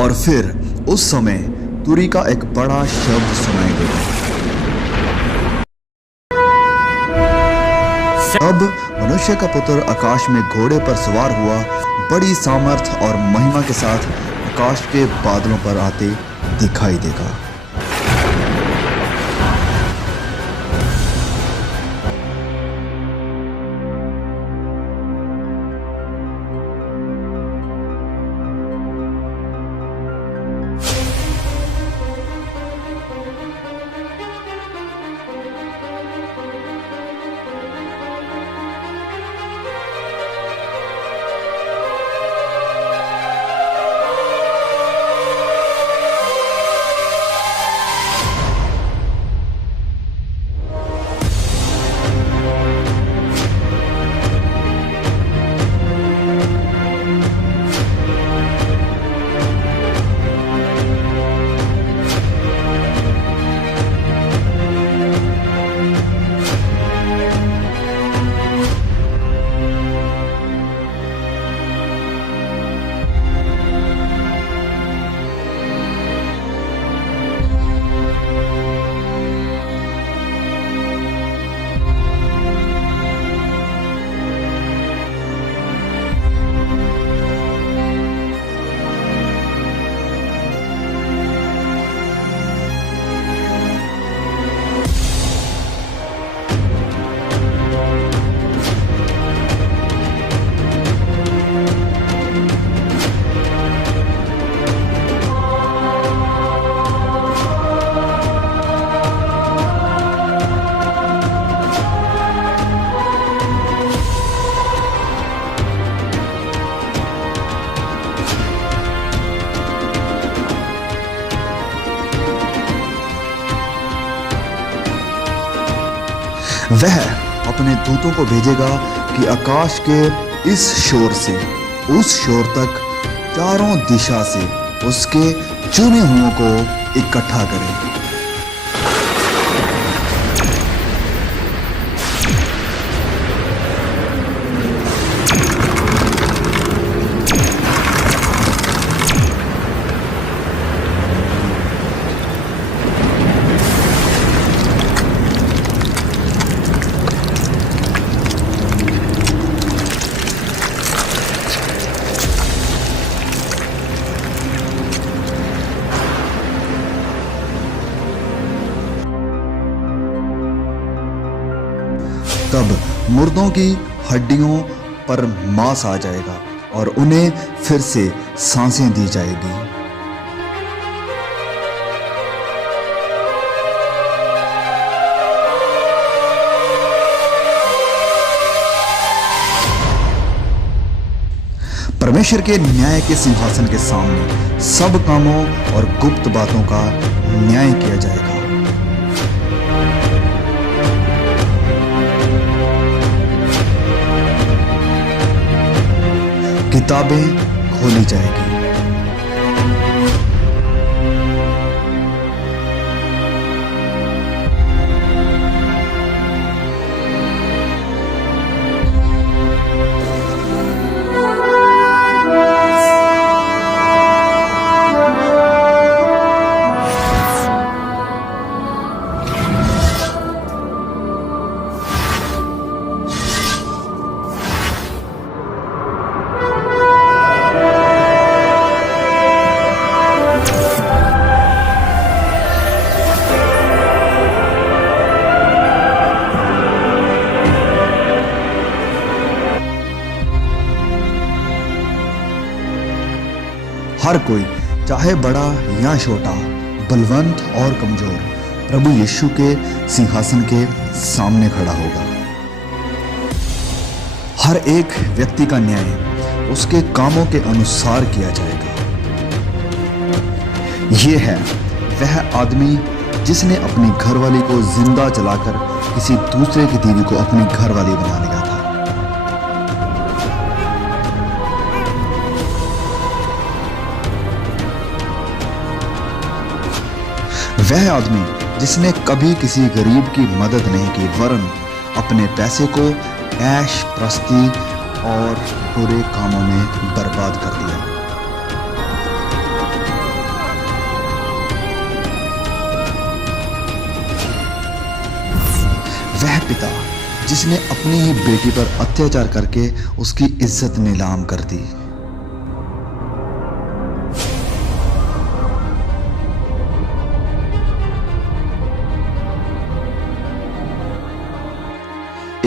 और फिर उस समय तुरी का एक बड़ा शब्द सुनाई देगा। अब मनुष्य का पुत्र आकाश में घोड़े पर सवार हुआ बड़ी सामर्थ और महिमा के साथ आकाश के बादलों पर आते दिखाई देगा। वह अपने दूतों को भेजेगा कि आकाश के इस शोर से उस शोर तक चारों दिशा से उसके चुने हुओं को इकट्ठा करें। तब मुर्दों की हड्डियों पर मांस आ जाएगा और उन्हें फिर से सांसें दी जाएगी। परमेश्वर के न्याय के सिंहासन के सामने सब कामों और गुप्त बातों का न्याय किया जाएगा। किताबें खोली जाएगी। हर कोई, चाहे बड़ा या छोटा, बलवंत और कमजोर, प्रभु यीशु के सिंहासन के सामने खड़ा होगा। हर एक व्यक्ति का न्याय उसके कामों के अनुसार किया जाएगा। ये है वह आदमी जिसने अपनी घरवाली को जिंदा जलाकर किसी दूसरे की बीवी को अपनी घरवाली बना लिया था। वह आदमी जिसने कभी किसी गरीब की मदद नहीं की, वरन अपने पैसे को ऐश प्रस्ती और बुरे कामों में बर्बाद कर दिया। वह पिता जिसने अपनी ही बेटी पर अत्याचार करके उसकी इज्जत नीलाम कर दी।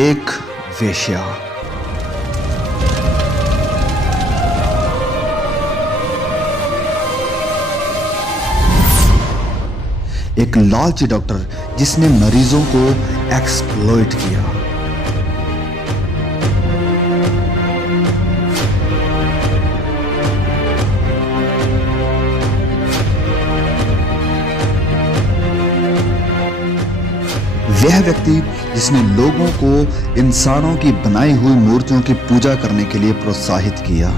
एक वेश्या। एक लालची डॉक्टर जिसने मरीजों को एक्सप्लॉइट किया। वह व्यक्ति जिसने लोगों को इंसानों की बनाई हुई मूर्तियों की पूजा करने के लिए प्रोत्साहित किया।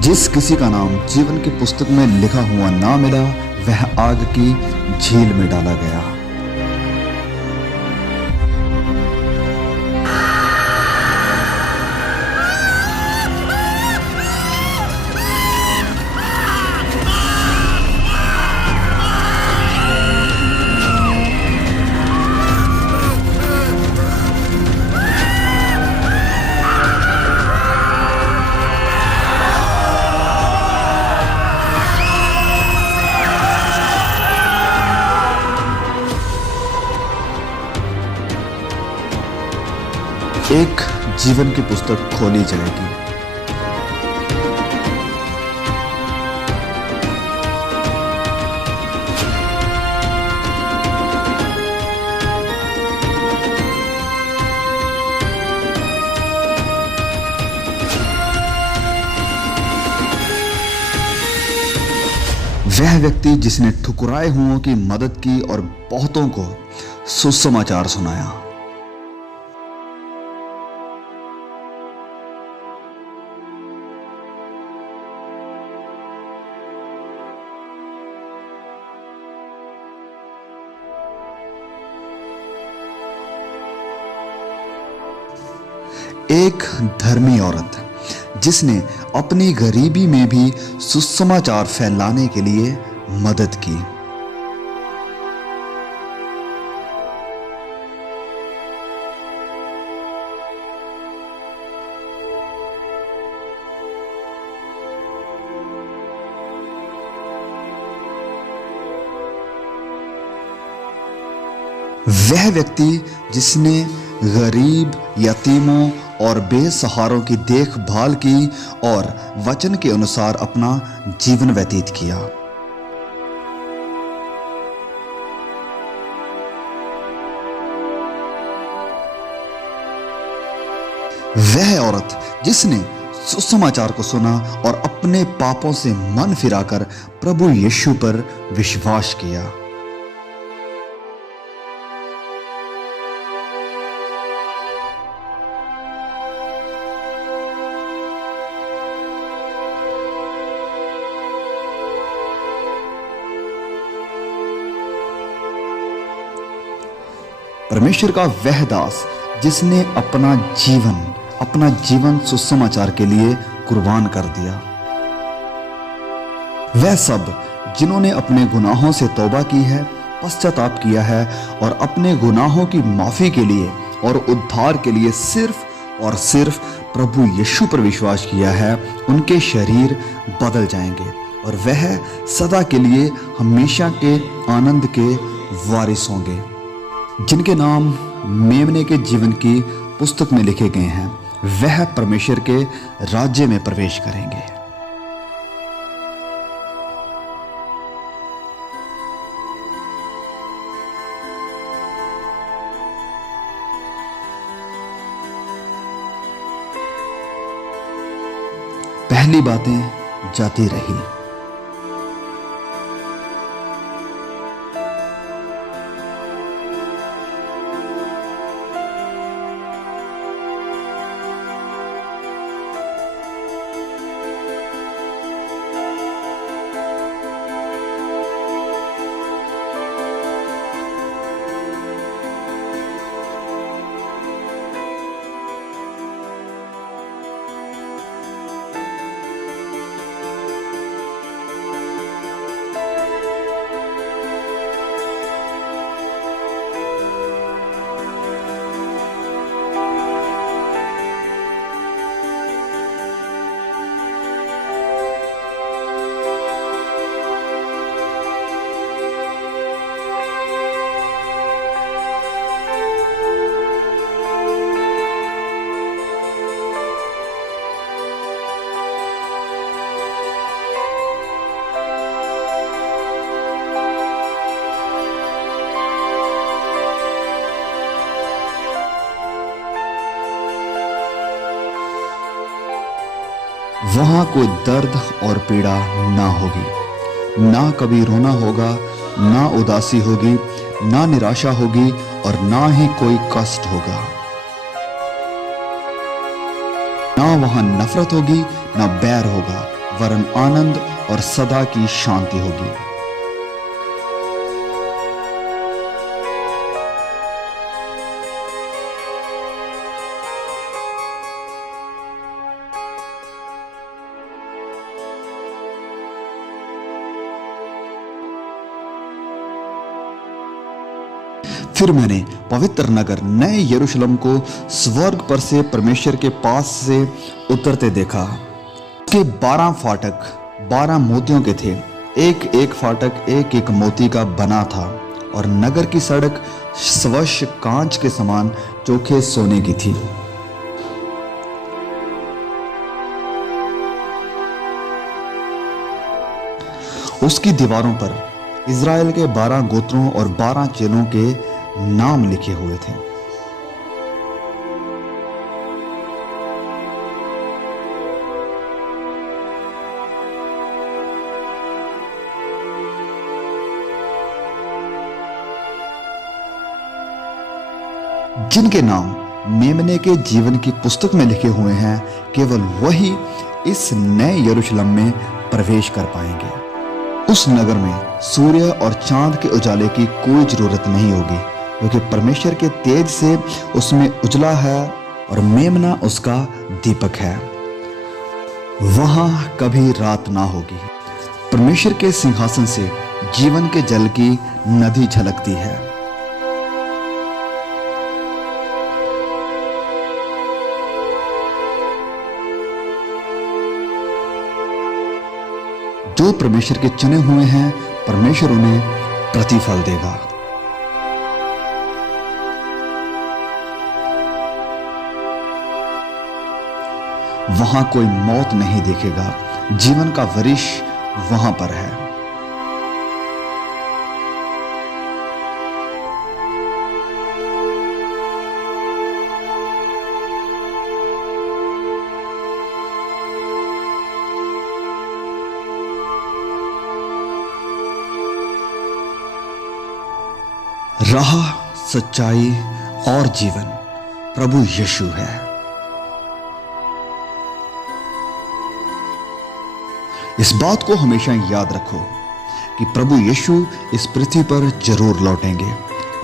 जिस किसी का नाम जीवन की पुस्तक में लिखा हुआ ना मिला, वह आग की झील में डाला गया। एक जीवन की पुस्तक खोली जाएगी। वह व्यक्ति जिसने ठुकराए हुओं की मदद की और बहुतों को सुसमाचार सुनाया। एक धर्मी औरत जिसने अपनी गरीबी में भी सुसमाचार फैलाने के लिए मदद की। वह व्यक्ति जिसने गरीब, यतीमों और बेसहारों की देखभाल की और वचन के अनुसार अपना जीवन व्यतीत किया। वह औरत जिसने सुसमाचार को सुना और अपने पापों से मन फिराकर प्रभु यीशु पर विश्वास किया। परमेश्वर का वह दास जिसने अपना जीवन सुसमाचार के लिए कुर्बान कर दिया। वह सब जिन्होंने अपने गुनाहों से तौबा की है, पश्चाताप किया है और अपने गुनाहों की माफी के लिए और उद्धार के लिए सिर्फ और सिर्फ प्रभु यीशु पर विश्वास किया है, उनके शरीर बदल जाएंगे और वह सदा के लिए हमेशा के आनंद के वारिस होंगे, जिनके नाम मेमने के जीवन की पुस्तक में लिखे गए हैं। वह परमेश्वर के राज्य में प्रवेश करेंगे। पहली बातें जाती रही। वहां कोई दर्द और पीड़ा ना होगी, ना कभी रोना होगा, ना उदासी होगी, ना निराशा होगी और ना ही कोई कष्ट होगा। ना वहां नफरत होगी, ना बैर होगा, वरन आनंद और सदा की शांति होगी। फिर मैंने पवित्र नगर नए यरूशलेम को स्वर्ग पर से परमेश्वर के पास से उतरते देखा। उसके 12 फाटक 12 मोतियों के थे, एक एक फाटक एक एक मोती का बना था, और नगर की सड़क स्वच्छ कांच के समान चोखे सोने की थी। उसकी दीवारों पर इज़राइल के 12 गोत्रों और 12 चेलों के नाम लिखे हुए थे। जिनके नाम मेमने के जीवन की पुस्तक में लिखे हुए हैं, केवल वही इस नए यरूशलेम में प्रवेश कर पाएंगे। उस नगर में सूर्य और चांद के उजाले की कोई जरूरत नहीं होगी, क्योंकि परमेश्वर के तेज से उसमें उजला है और मेमना उसका दीपक है। वहां कभी रात ना होगी। परमेश्वर के सिंहासन से जीवन के जल की नदी झलकती है। जो परमेश्वर के चुने हुए हैं, परमेश्वर उन्हें प्रतिफल देगा। वहां कोई मौत नहीं देखेगा, जीवन का वरिश वहां पर है। राह, सच्चाई और जीवन प्रभु यीशु है। इस बात को हमेशा याद रखो कि प्रभु यीशु इस पृथ्वी पर जरूर लौटेंगे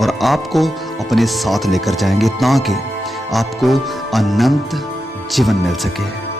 और आपको अपने साथ लेकर जाएंगे, ताकि आपको अनंत जीवन मिल सके।